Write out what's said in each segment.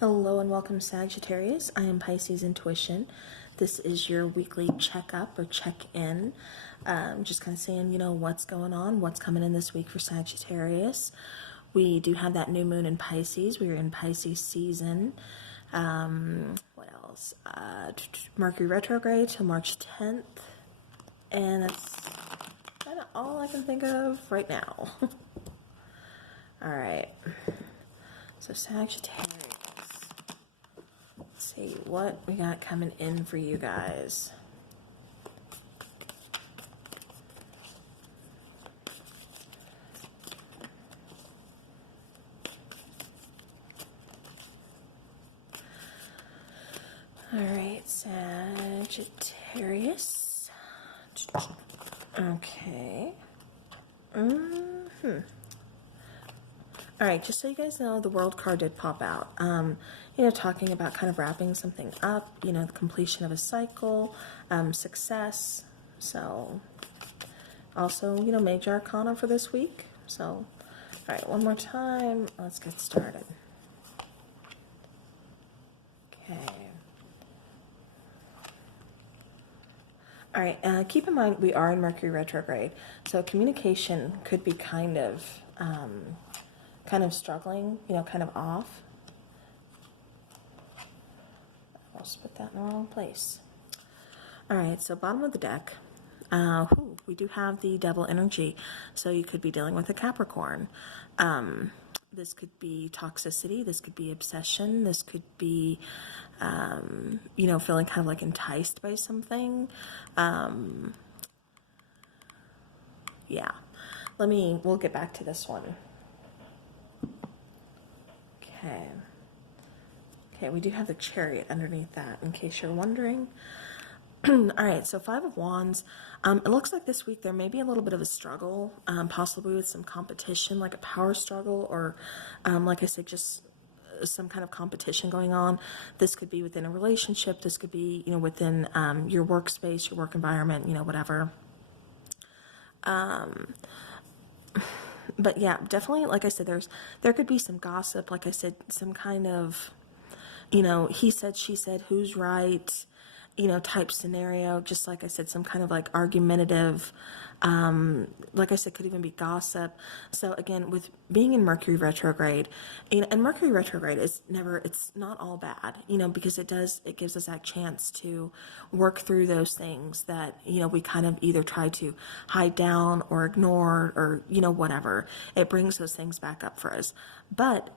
Hello and welcome, Sagittarius. I am Piscesintuition. This is your weekly checkup or check-in. Just kind of saying, what's going on, what's coming in this week for Sagittarius. We do have that new moon in Pisces. We are in Pisces season. What else? Mercury retrograde till March 10th. And that's kind of all I can think of right now. All right. So Sagittarius. See what we got coming in for you guys. All right, Sagittarius. Okay. All right, just so you guys know, the World card did pop out. Talking about kind of wrapping something up, the completion of a cycle, success. So, also, major arcana for this week. So, all right, one more time. Let's get started. Okay. All right, keep in mind we are in Mercury retrograde. So communication could be kind of struggling, kind of off. I'll put that in the wrong place. All right, so bottom of the deck, we do have the Devil energy. So you could be dealing with a Capricorn. This could be toxicity. This could be obsession. This could be, feeling kind of like enticed by something. Yeah. We'll get back to this one. Okay, we do have the Chariot underneath that, in case you're wondering. All right, so Five of Wands. It looks like this week there may be a little bit of a struggle, possibly with some competition, like a power struggle, or like I said, just some kind of competition going on. This could be within a relationship. This could be, within your workspace, your work environment, whatever. But yeah, definitely, like I said, there could be some gossip, like I said, some kind of, he said, she said, who's right, type scenario. Just like I said, some kind of like argumentative, like I said, could even be gossip. So again, with being in Mercury retrograde, and Mercury retrograde is it's not all bad, because it gives us that chance to work through those things that, we kind of either try to hide down or ignore or, whatever. It brings those things back up for us. But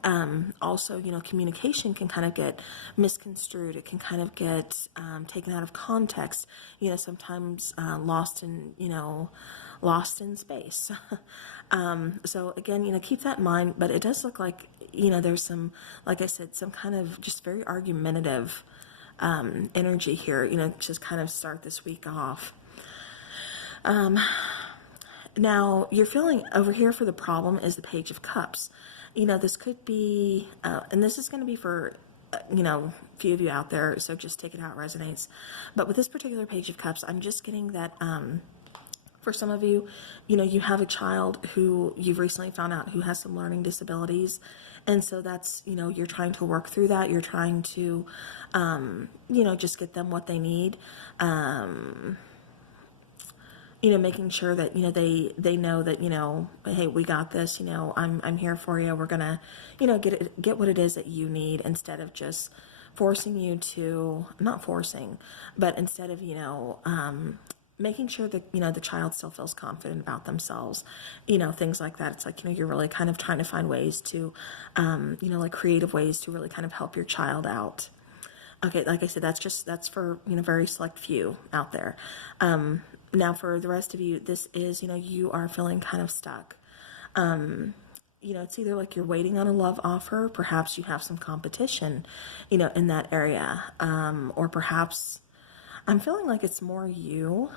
also, communication can kind of get misconstrued. It can kind of get taken out of context, sometimes lost in space. So again, keep that in mind, but it does look like, there's some, like I said, some kind of just very argumentative energy here, just kind of start this week off. Now, you're feeling over here for the problem is the Page of Cups. This could be, and this is going to be for, few of you out there, so just take it how it resonates. But with this particular Page of Cups, I'm just getting that, for some of you, you have a child who you've recently found out who has some learning disabilities. And so that's, you're trying to work through that. You're trying to, just get them what they need. Making sure that, they know that, hey, we got this, I'm here for you. We're gonna, get what it is that you need, instead of just forcing you to, not forcing, but instead of, making sure that, the child still feels confident about themselves, things like that. It's like, you're really kind of trying to find ways to, like creative ways to really kind of help your child out. Okay, like I said, that's for, very select few out there. Now for the rest of you, this is, you are feeling kind of stuck. It's either like you're waiting on a love offer, perhaps you have some competition, in that area. Or perhaps I'm feeling like it's more you,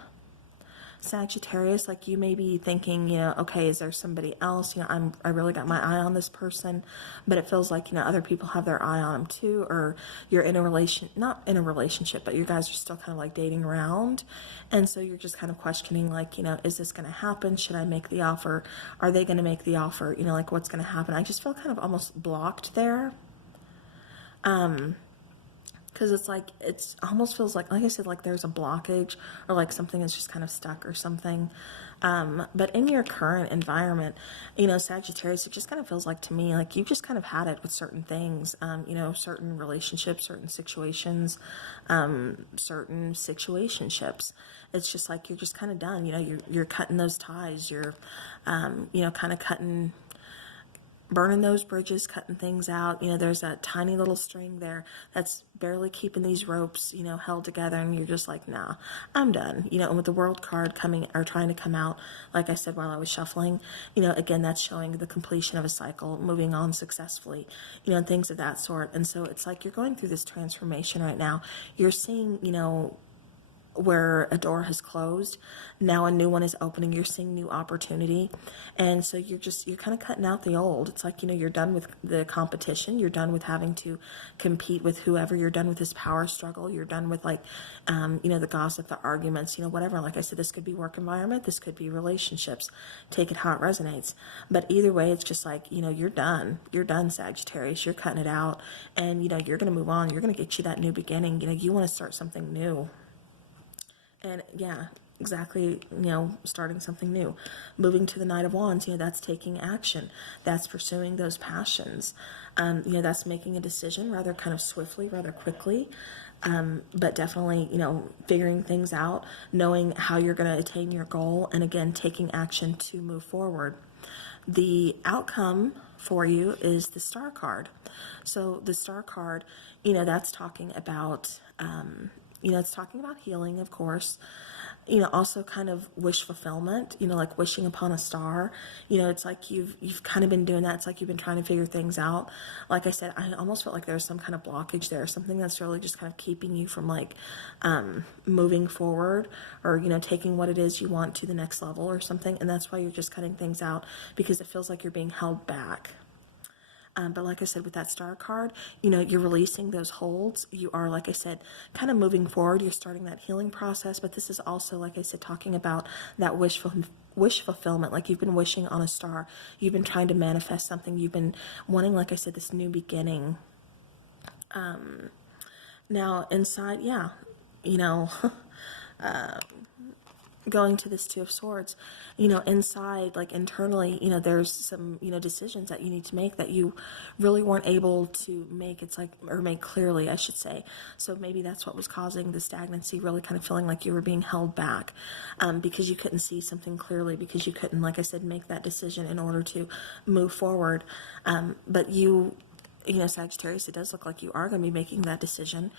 Sagittarius, like you may be thinking, okay, is there somebody else? I really got my eye on this person, but it feels like, other people have their eye on them too, or you're in a not in a relationship, but you guys are still kind of like dating around. And so you're just kind of questioning, like, is this going to happen? Should I make the offer? Are they going to make the offer? Like what's going to happen? I just feel kind of almost blocked there. Because it's like, it's almost feels like I said, like there's a blockage, or like something is just kind of stuck or something. But in your current environment, Sagittarius, it just kind of feels like to me, like you've just kind of had it with certain things, certain relationships, certain situations, certain situationships. It's just like, you're just kind of done, you're cutting those ties, you're, kind of burning those bridges, cutting things out. There's that tiny little string there that's barely keeping these ropes, held together, and you're just like, nah, I'm done. And with the World card coming, or trying to come out, like I said while I was shuffling, again, that's showing the completion of a cycle, moving on successfully, and things of that sort. And so it's like you're going through this transformation right now. You're seeing, where a door has closed, now a new one is opening. You're seeing new opportunity, and so you're kind of cutting out the old. It's like, you're done with the competition, you're done with having to compete with whoever, you're done with this power struggle, you're done with like the gossip, the arguments, whatever. Like I said, this could be work environment, this could be relationships, take it how it resonates. But either way, it's just like, you're done, Sagittarius, you're cutting it out, and you're going to move on, you're going to get you that new beginning. You want to start something new. And yeah, exactly, starting something new. Moving to the Knight of Wands, that's taking action. That's pursuing those passions. That's making a decision rather kind of swiftly, rather quickly. But definitely, figuring things out, knowing how you're going to attain your goal, and again, taking action to move forward. The outcome for you is the Star card. So the Star card, that's talking about, it's talking about healing, of course. Also kind of wish fulfillment, like wishing upon a star. It's like you've kind of been doing that. It's like you've been trying to figure things out. Like I said, I almost felt like there's some kind of blockage there, something that's really just kind of keeping you from like moving forward, or taking what it is you want to the next level or something. And that's why you're just cutting things out, because it feels like you're being held back. But like I said, with that Star card, you're releasing those holds. You are, like I said, kind of moving forward. You're starting that healing process. But this is also, like I said, talking about that wish fulfillment. Like you've been wishing on a star. You've been trying to manifest something. You've been wanting, like I said, this new beginning. Now inside, yeah, going to this Two of Swords, inside, like internally, there's some, decisions that you need to make that you really weren't able to make. It's like, or make clearly, I should say. So maybe that's what was causing the stagnancy, really kind of feeling like you were being held back, because you couldn't see something clearly, because you couldn't, like I said, make that decision in order to move forward. But Sagittarius, it does look like you are going to be making that decision.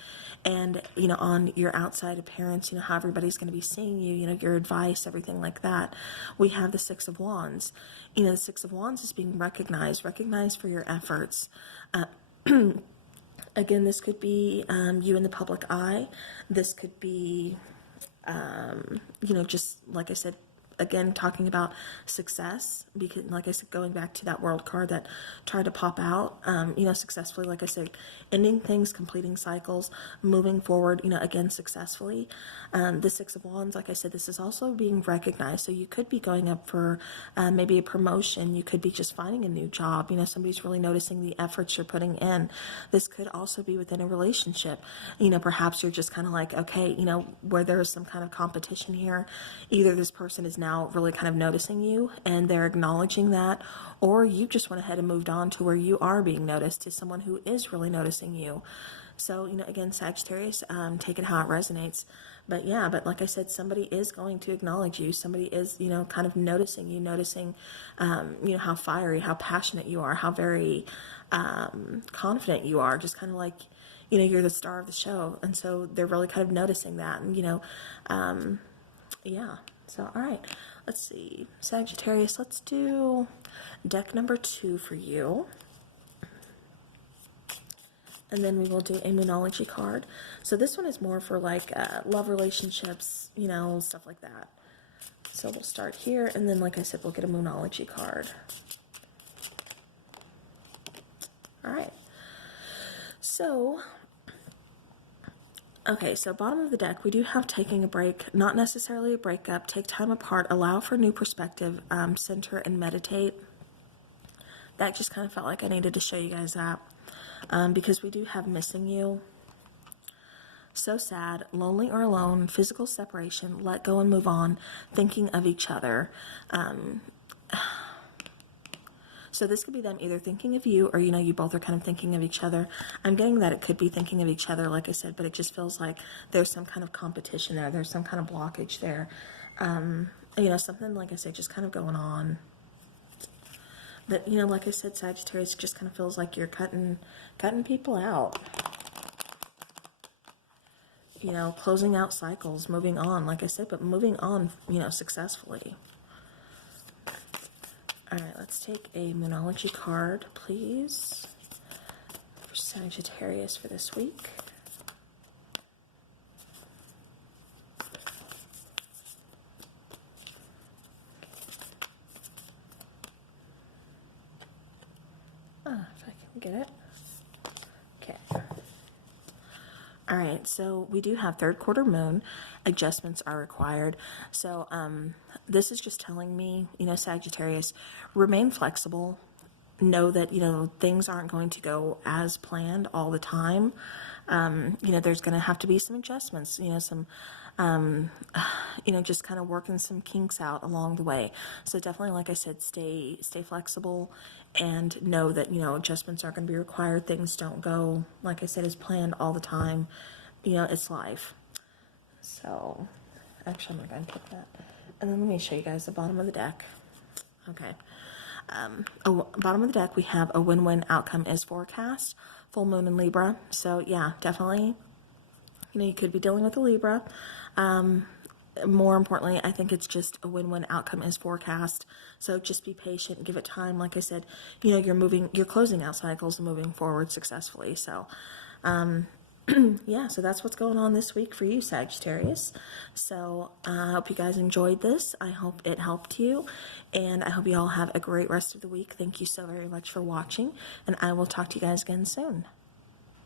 And, on your outside appearance, how everybody's going to be seeing you, your advice, everything like that. We have the Six of Wands. The Six of Wands is being recognized for your efforts. Again, this could be you in the public eye. This could be, just like I said, again, talking about success, because like I said, going back to that World card that tried to pop out, successfully, like I said, ending things, completing cycles, moving forward, again, successfully. The Six of Wands, like I said, this is also being recognized. So you could be going up for maybe a promotion. You could be just finding a new job. Somebody's really noticing the efforts you're putting in. This could also be within a relationship. Perhaps you're just kind of like, okay, where there's some kind of competition here, either this person is now really kind of noticing you and they're acknowledging that, or you just went ahead and moved on to where you are being noticed to someone who is really noticing you. So, again, Sagittarius, take it how it resonates. But yeah, but like I said, somebody is going to acknowledge you. Somebody is, kind of noticing you, how fiery, how passionate you are, how very confident you are, just kind of like, you're the star of the show. And so they're really kind of noticing that. And, yeah. So, all right, let's see. Sagittarius, let's do deck number 2 for you. And then we will do a Moonology card. So this one is more for like love relationships, stuff like that. So we'll start here, and then like I said, we'll get a Moonology card. All right. So, okay, so bottom of the deck, we do have taking a break, not necessarily a breakup, take time apart, allow for new perspective, center and meditate. that just kind of felt like I needed to show you guys that. Because we do have missing you. So sad, lonely or alone, physical separation, let go and move on, thinking of each other. So this could be them either thinking of you or, you know, you both are kind of thinking of each other. I'm getting that it could be thinking of each other, like I said, but it just feels like there's some kind of competition there. There's some kind of blockage there. You know, something, like I said, just kind of going on. But, you know, like I said, Sagittarius, just kind of feels like you're cutting people out. You know, closing out cycles, moving on, like I said, but moving on, you know, successfully. All right, let's take a Moonology card, please, for Sagittarius for this week. If I can get it. Okay. All right, so we do have third quarter moon. Adjustments are required. So this is just telling me, you know, Sagittarius, remain flexible. Know that, you know, things aren't going to go as planned all the time. You know, there's going to have to be some adjustments, you know, some, you know, just kind of working some kinks out along the way. So definitely, like I said, stay flexible and know that, you know, adjustments are going to be required. Things don't go, like I said, as planned all the time. You know, it's life. So, actually, I'm going to put that. And then let me show you guys the bottom of the deck. Okay. Bottom of the deck, we have a win-win outcome is forecast, full moon in Libra. So yeah, definitely, you know, you could be dealing with a Libra. More importantly, I think it's just a win-win outcome is forecast. So just be patient, give it time. Like I said, you know, you're closing out cycles and moving forward successfully. So, yeah, so that's what's going on this week for you, Sagittarius. So I hope you guys enjoyed this. I hope it helped you, and I hope you all have a great rest of the week. Thank you so very much for watching, and I will talk to you guys again soon.